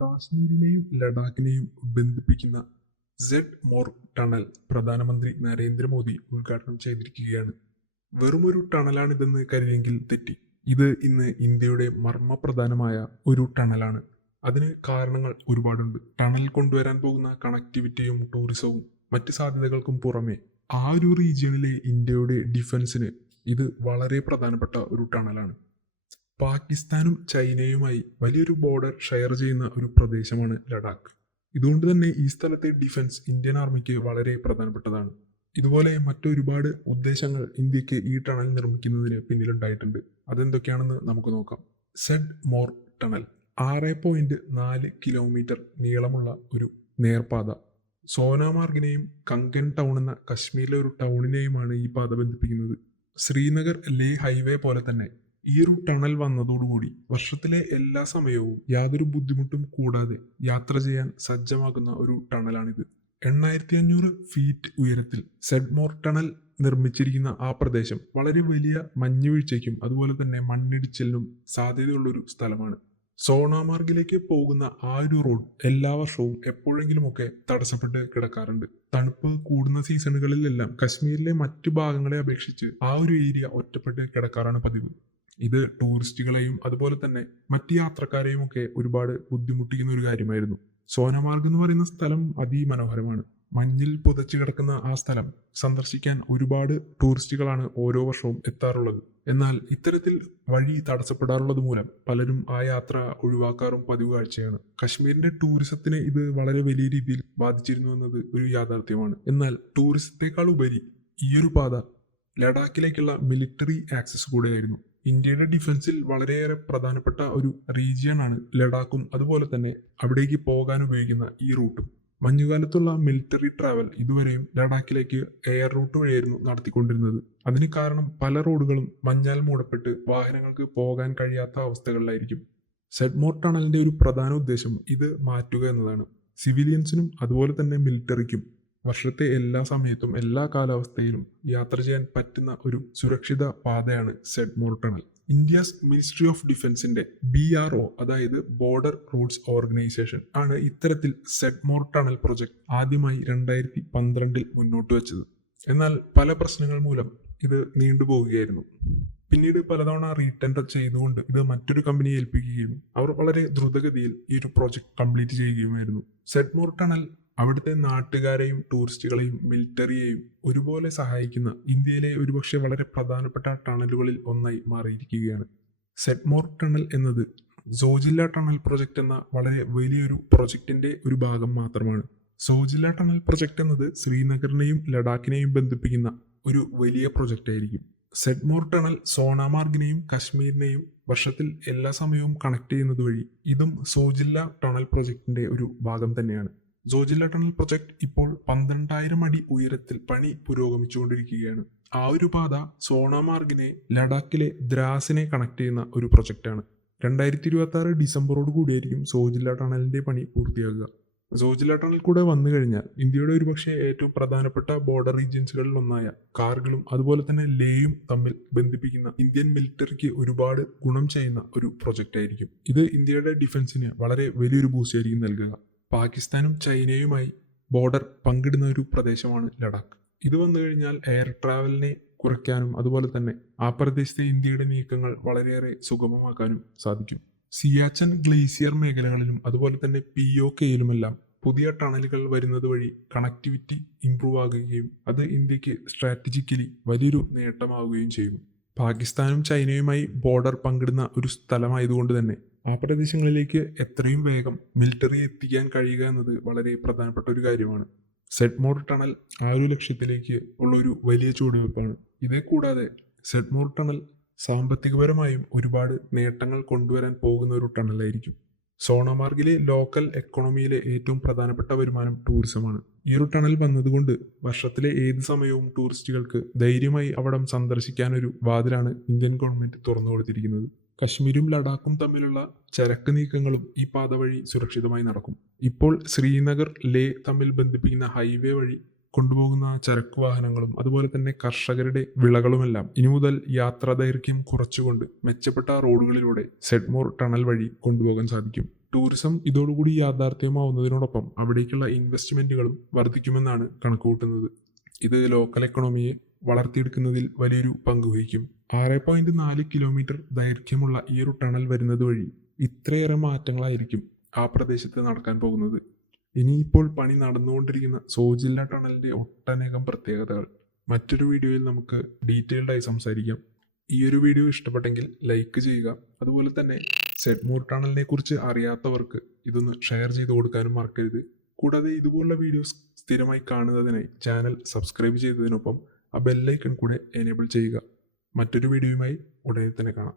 കാശ്മീരിനെയും ലഡാക്കിനെയും ബന്ധിപ്പിക്കുന്ന Z Morh tunnel പ്രധാനമന്ത്രി നരേന്ദ്രമോദി ഉദ്ഘാടനം ചെയ്തിരിക്കുകയാണ്. വെറുമൊരു ടണലാണിതെന്ന് കരുതിയെങ്കിൽ തെറ്റി. ഇത് ഇന്ന് ഇന്ത്യയുടെ മർമ്മപ്രധാനമായ ഒരു ടണലാണ്. അതിന് കാരണങ്ങൾ ഒരുപാടുണ്ട്. ടണൽ കൊണ്ടുവരാൻ പോകുന്ന കണക്ടിവിറ്റിയും ടൂറിസവും മറ്റ് സാധ്യതകൾക്കും പുറമെ ആ ഒരു റീജിയണിലെ ഇന്ത്യയുടെ ഡിഫൻസിന് ഇത് വളരെ പ്രധാനപ്പെട്ട ഒരു ടണലാണ്. പാകിസ്ഥാനും ചൈനയുമായി വലിയൊരു ബോർഡർ ഷെയർ ചെയ്യുന്ന ഒരു പ്രദേശമാണ് ലഡാക്ക്. ഇതുകൊണ്ട് തന്നെ ഈ സ്ഥലത്തെ ഡിഫൻസ് ഇന്ത്യൻ ആർമിക്ക് വളരെ പ്രധാനപ്പെട്ടതാണ്. ഇതുപോലെ മറ്റൊരുപാട് ഉദ്ദേശങ്ങൾ ഇന്ത്യയ്ക്ക് ഈ ടണൽ നിർമ്മിക്കുന്നതിന് പിന്നിലുണ്ടായിട്ടുണ്ട്. അതെന്തൊക്കെയാണെന്ന് നമുക്ക് നോക്കാം. സെഡ് മോർ ടണൽ ആറ് പോയിന്റ് നാല് കിലോമീറ്റർ നീളമുള്ള ഒരു നേർപാത. സോനാമാർഗിനെയും കങ്കൻ ടൗൺ എന്ന കശ്മീരിലെ ഒരു ടൗണിനെയുമാണ് ഈ പാത ബന്ധിപ്പിക്കുന്നത്. ശ്രീനഗർ ലേ ഹൈവേ പോലെ തന്നെ ഈ ഒരു ടണൽ വന്നതോടുകൂടി വർഷത്തിലെ എല്ലാ സമയവും യാതൊരു ബുദ്ധിമുട്ടും കൂടാതെ യാത്ര ചെയ്യാൻ സജ്ജമാകുന്ന ഒരു ടണലാണിത്. എണ്ണായിരത്തി അഞ്ഞൂറ് ഫീറ്റ് ഉയരത്തിൽ സെഡ്മോർ ടണൽ നിർമ്മിച്ചിരിക്കുന്ന ആ പ്രദേശം വളരെ വലിയ മഞ്ഞുവീഴ്ചയ്ക്കും അതുപോലെ തന്നെ മണ്ണിടിച്ചിലിനും സാധ്യതയുള്ളൊരു സ്ഥലമാണ്. സോണാമാർഗിലേക്ക് പോകുന്ന ആ ഒരു റോഡ് എല്ലാ വർഷവും എപ്പോഴെങ്കിലുമൊക്കെ തടസ്സപ്പെട്ട് കിടക്കാറുണ്ട്. തണുപ്പ് കൂടുന്ന സീസണുകളിലെല്ലാം കശ്മീരിലെ മറ്റു ഭാഗങ്ങളെ അപേക്ഷിച്ച് ആ ഒരു ഏരിയ ഒറ്റപ്പെട്ട് കിടക്കാറാണ് പതിവ്. ഇത് ടൂറിസ്റ്റുകളെയും അതുപോലെ തന്നെ മറ്റ് യാത്രക്കാരെയും ഒക്കെ ഒരുപാട് ബുദ്ധിമുട്ടിക്കുന്ന ഒരു കാര്യമായിരുന്നു. സോനമാർഗ് എന്ന് പറയുന്ന സ്ഥലം അതിമനോഹരമാണ്. മഞ്ഞിൽ പുതച്ചു കിടക്കുന്ന ആ സ്ഥലം സന്ദർശിക്കാൻ ഒരുപാട് ടൂറിസ്റ്റുകളാണ് ഓരോ വർഷവും എത്താറുള്ളത്. എന്നാൽ ഇത്തരത്തിൽ വഴി തടസ്സപ്പെടാറുള്ളത് മൂലം പലരും ആ യാത്ര ഒഴിവാക്കാറും പതിവ് കാഴ്ചയാണ്. കശ്മീരിന്റെ ടൂറിസത്തിനെ ഇത് വളരെ വലിയ രീതിയിൽ ബാധിച്ചിരുന്നു എന്നത് ഒരു യാഥാർത്ഥ്യമാണ്. എന്നാൽ ടൂറിസത്തെക്കാൾ ഉപരി ഈയൊരു പാത ലഡാക്കിലേക്കുള്ള മിലിറ്ററി ആക്സസ് കൂടെയായിരുന്നു. ഇന്ത്യയുടെ ഡിഫൻസിൽ വളരെയേറെ പ്രധാനപ്പെട്ട ഒരു റീജിയനാണ് ലഡാക്കും. അതുപോലെ തന്നെ അവിടേക്ക് പോകാൻ ഉപയോഗിക്കുന്ന ഈ റൂട്ടും മഞ്ഞുകാലത്തുള്ള മിലിറ്ററി ട്രാവൽ ഇതുവരെയും ലഡാക്കിലേക്ക് എയർ റൂട്ട് വഴിയായിരുന്നു നടത്തിക്കൊണ്ടിരുന്നത്. അതിന് കാരണം പല റോഡുകളും മഞ്ഞാൽ മൂടപ്പെട്ട് വാഹനങ്ങൾക്ക് പോകാൻ കഴിയാത്ത അവസ്ഥകളിലായിരിക്കും. സെഡ്മോർ ടണലിന്റെ ഒരു പ്രധാന ഉദ്ദേശം ഇത് മാറ്റുക എന്നതാണ്. സിവിലിയൻസിനും അതുപോലെ തന്നെ മിലിറ്ററിക്കും വർഷത്തെ എല്ലാ സമയത്തും എല്ലാ കാലാവസ്ഥയിലും യാത്ര ചെയ്യാൻ പറ്റുന്ന ഒരു സുരക്ഷിത പാതയാണ് Z Morh tunnel India's ministry of ഡിഫൻസിന്റെ B R O അതായത് ബോർഡർ റൂട്ട്സ് ഓർഗനൈസേഷൻ ആണ് ഇത്തരത്തിൽ സെഡ് മോർ ടണൽ പ്രൊജക്ട് ആദ്യമായി രണ്ടായിരത്തി പന്ത്രണ്ടിൽ മുന്നോട്ട് വെച്ചത്. എന്നാൽ പല പ്രശ്നങ്ങൾ മൂലം ഇത് നീണ്ടുപോവുകയായിരുന്നു പിന്നീട് പലതവണ റീടെൻഡർ ചെയ്തുകൊണ്ട് ഇത് മറ്റൊരു കമ്പനിയെ ഏൽപ്പിക്കുകയും അവർ വളരെ ദ്രുതഗതിയിൽ ഈ ഒരു പ്രോജക്റ്റ് കംപ്ലീറ്റ് ചെയ്യുകയുമായിരുന്നു. സെഡ്മോർ ടണൽ അവിടുത്തെ നാട്ടുകാരെയും ടൂറിസ്റ്റുകളെയും മിലിറ്ററിയെയും ഒരുപോലെ സഹായിക്കുന്ന ഇന്ത്യയിലെ ഒരുപക്ഷെ വളരെ പ്രധാനപ്പെട്ട ടണലുകളിൽ ഒന്നായി മാറിയിരിക്കുകയാണ്. സെറ്റ്മോർ ടണൽ എന്നത് സോജില്ല ടണൽ പ്രൊജക്റ്റ് എന്ന വളരെ വലിയൊരു പ്രൊജക്ടിന്റെ ഒരു ഭാഗം മാത്രമാണ്. സോജില്ല ടണൽ പ്രൊജക്ട് എന്നത് ശ്രീനഗറിനെയും ലഡാക്കിനെയും ബന്ധിപ്പിക്കുന്ന ഒരു വലിയ പ്രൊജക്റ്റ് ആയിരിക്കും. സെഡ്മോർ ടണൽ സോണാമാർഗിനെയും കശ്മീരിനെയും വർഷത്തിൽ എല്ലാ സമയവും കണക്ട് ചെയ്യുന്നത് വഴി ഇതും സോജില്ല ടണൽ പ്രൊജക്ടിന്റെ ഒരു ഭാഗം തന്നെയാണ്. സോജില്ല ടണൽ പ്രൊജക്ട് ഇപ്പോൾ പന്ത്രണ്ടായിരം അടി ഉയരത്തിൽ പണി പുരോഗമിച്ചുകൊണ്ടിരിക്കുകയാണ്. ആ ഒരു പാത സോണാമാർഗിനെ ലഡാക്കിലെ ദ്രാസിനെ കണക്ട് ചെയ്യുന്ന ഒരു പ്രൊജക്റ്റാണ്. രണ്ടായിരത്തി ഇരുപത്തി ആറ് ഡിസംബറോട് കൂടിയായിരിക്കും സോജില ടണലിന്റെ പണി പൂർത്തിയാകുക. സോജില ടണൽ കൂടെ വന്നു കഴിഞ്ഞാൽ ഇന്ത്യയുടെ ഒരുപക്ഷെ ഏറ്റവും പ്രധാനപ്പെട്ട ബോർഡർ റീജിയൻസുകളിൽ ഒന്നായ കാർഗിളും അതുപോലെ തന്നെ ലേയും തമ്മിൽ ബന്ധിപ്പിക്കുന്ന ഇന്ത്യൻ മിലിറ്ററിക്ക് ഒരുപാട് ഗുണം ചെയ്യുന്ന ഒരു പ്രൊജക്റ്റ് ആയിരിക്കും ഇത് ഇന്ത്യയുടെ ഡിഫൻസിന് വളരെ വലിയൊരു ബൂസ്റ്റ് ആയിരിക്കും നൽകുക. പാകിസ്ഥാനും ചൈനയുമായി ബോർഡർ പങ്കിടുന്ന ഒരു പ്രദേശമാണ് ലഡാക്ക്. ഇത് വന്നു കഴിഞ്ഞാൽ എയർ ട്രാവലിനെ കുറയ്ക്കാനും അതുപോലെ തന്നെ ആ പ്രദേശത്തെ ഇന്ത്യയുടെ നീക്കങ്ങൾ വളരെയേറെ സുഗമമാക്കാനും സാധിക്കും. സിയാച്ചൻ ഗ്ലേസിയർ മേഖലകളിലും അതുപോലെ തന്നെ പി ഒ കെയിലുമെല്ലാം പുതിയ ടണലുകൾ വരുന്നത് വഴി കണക്ടിവിറ്റി ഇംപ്രൂവ് ആകുകയും അത് ഇന്ത്യയ്ക്ക് സ്ട്രാറ്റജിക്കലി വലിയൊരു നേട്ടമാവുകയും ചെയ്യും പാകിസ്ഥാനും ചൈനയുമായി ബോർഡർ പങ്കിടുന്ന ഒരു സ്ഥലമായതുകൊണ്ട് തന്നെ ആ പ്രദേശങ്ങളിലേക്ക് എത്രയും വേഗം മിലിറ്ററി എത്തിക്കാൻ കഴിയുക എന്നത് വളരെ പ്രധാനപ്പെട്ട ഒരു കാര്യമാണ്. സെഡ്മോർ ടണൽ ആ ഒരു ലക്ഷ്യത്തിലേക്ക് ഉള്ള ഒരു വലിയ ചുവടുവെപ്പാണ് ഇതേ കൂടാതെ സെഡ്മോർ ടണൽ സാമ്പത്തികപരമായും ഒരുപാട് നേട്ടങ്ങൾ കൊണ്ടുവരാൻ പോകുന്ന ഒരു ടണലായിരിക്കും സോണമാർഗിലെ ലോക്കൽ എക്കോണമിയിലെ ഏറ്റവും പ്രധാനപ്പെട്ട വരുമാനം ടൂറിസമാണ് ഈ ഒരു ടണൽ വന്നതുകൊണ്ട് വർഷത്തിലെ ഏത് സമയവും ടൂറിസ്റ്റുകൾക്ക് ധൈര്യമായി അവിടം സന്ദർശിക്കാനൊരു വാതിലാണ് ഇന്ത്യൻ ഗവൺമെന്റ് തുറന്നു കൊടുത്തിരിക്കുന്നത്. കശ്മീരും ലഡാക്കും തമ്മിലുള്ള ചരക്ക് നീക്കങ്ങളും ഈ പാത വഴി സുരക്ഷിതമായി നടക്കും. ഇപ്പോൾ ശ്രീനഗർ ലേ തമ്മിൽ ബന്ധിപ്പിക്കുന്ന ഹൈവേ വഴി കൊണ്ടുപോകുന്ന ചരക്ക് വാഹനങ്ങളും അതുപോലെ തന്നെ കർഷകരുടെ വിളകളുമെല്ലാം ഇനി മുതൽ യാത്രാ ദൈർഘ്യം കുറച്ചുകൊണ്ട് മെച്ചപ്പെട്ട റോഡുകളിലൂടെ സെഡ്മോർ ടണൽ വഴി കൊണ്ടുപോകാൻ സാധിക്കും. ടൂറിസം ഇതോടുകൂടി യാഥാർത്ഥ്യമാവുന്നതിനോടൊപ്പം അവിടേക്കുള്ള ഇൻവെസ്റ്റ്മെന്റുകളും വർദ്ധിക്കുമെന്നാണ് കണക്കുകൂട്ടുന്നത്. ഇത് ലോക്കൽ എക്കണോമിയെ വളർത്തിയെടുക്കുന്നതിൽ വലിയൊരു പങ്ക് വഹിക്കും. ആറ് പോയിന്റ് നാല് കിലോമീറ്റർ ദൈർഘ്യമുള്ള ഈ ഒരു ടണൽ വരുന്നത് വഴി ഇത്രയേറെ മാറ്റങ്ങളായിരിക്കും ആ പ്രദേശത്ത് നടക്കാൻ പോകുന്നത്. ഇനിയിപ്പോൾ പണി നടന്നുകൊണ്ടിരിക്കുന്ന സോജില്ല ടണലിന്റെ ഒട്ടനേകം പ്രത്യേകതകൾ മറ്റൊരു വീഡിയോയിൽ നമുക്ക് ഡീറ്റെയിൽഡായി സംസാരിക്കാം. ഈ ഒരു വീഡിയോ ഇഷ്ടപ്പെട്ടെങ്കിൽ ലൈക്ക് ചെയ്യുക. അതുപോലെ തന്നെ സെഡ്മൂർ ടണലിനെ കുറിച്ച് അറിയാത്തവർക്ക് ഇതൊന്ന് ഷെയർ ചെയ്ത് കൊടുക്കാനും മറക്കരുത്. കൂടാതെ ഇതുപോലുള്ള വീഡിയോസ് സ്ഥിരമായി കാണുന്നതിനായി ചാനൽ സബ്സ്ക്രൈബ് ചെയ്തതിനൊപ്പം ആ ബെല്ലൈക്കൺ കൂടെ എനേബിൾ ചെയ്യുക. മറ്റൊരു വീഡിയോയുമായി ഉടനെ തന്നെ കാണാം.